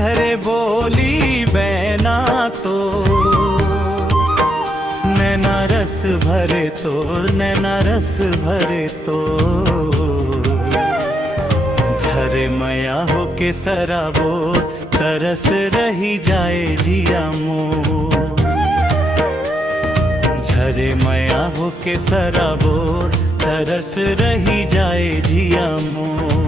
झरे बोली बैना तो, नैना रस भरे तो, नैना रस भरे तो, झरे मया हो के सराबो, तरस रही जाए जिया मोर। झरे मया हो के सराबो, तरस रही जाए जिया मोर।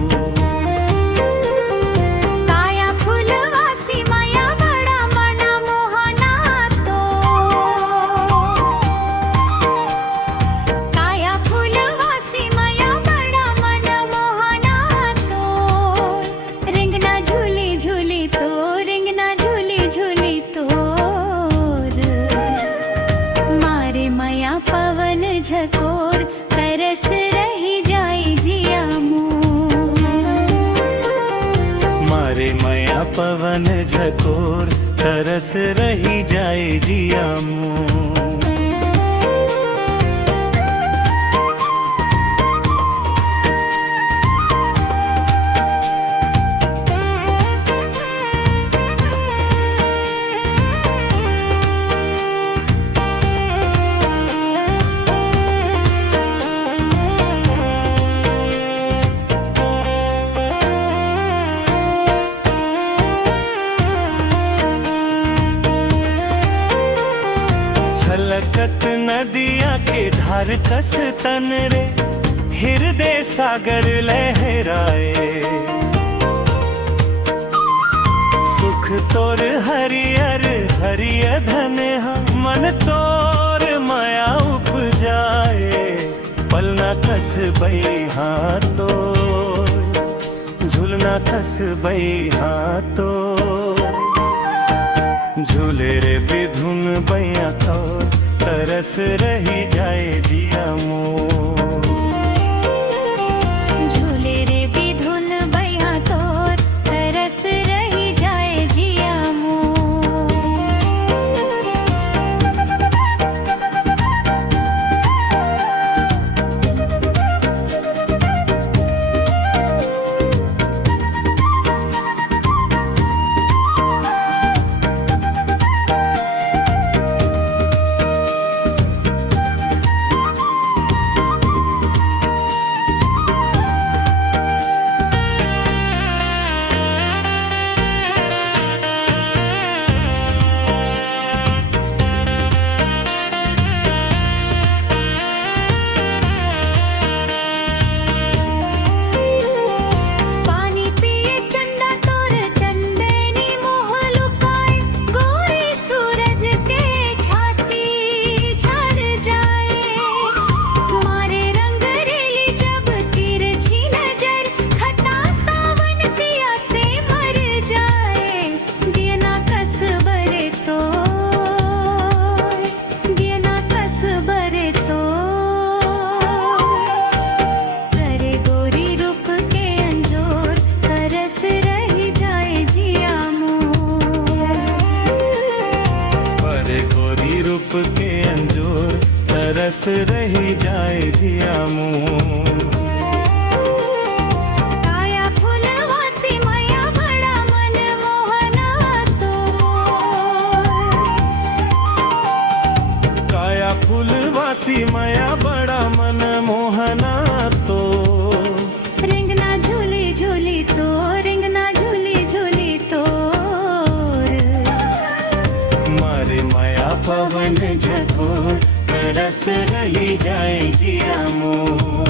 झकोर तरस रही जाए जिया मोर। मारे मया पवन झकोर तरस रही जाए जिया मोर। छलकत नदिया के धार कस तन रे, हृदय सागर लहराए। सुख तोर हरियर हरिय धन मन तोर माया उपजाए। पलना कस बई हाथो, झूलना कस बई हाथो, झूले रे बिधुन बैया तो, तरस रही जाए जिया मोर। झूले रे बिधुन बैया तो, तरस रही जाए जिया मोर। के अंजोर तरस रही जाए जिया मोर। काया फूलवासी मया बड़ा मन मोहना तो, काया फूलवासी मया बड़ा मन मोहना तो, रिंगना झूली झूली तो, रिंगना झूली झूली तो, मारे मया पवन झकोर तरस रही जाए जिया मोर।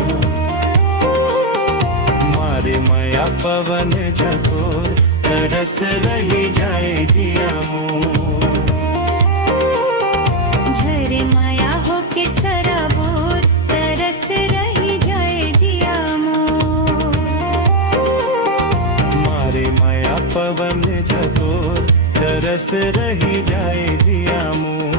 मारे मया पवन झकोर तरस रही जाए जिया मोर। झरे माया हो के सराबोर, तरस रही जाए जिया मोर। मारे मया पवन झकोर तरस रही जाए जिया मोर।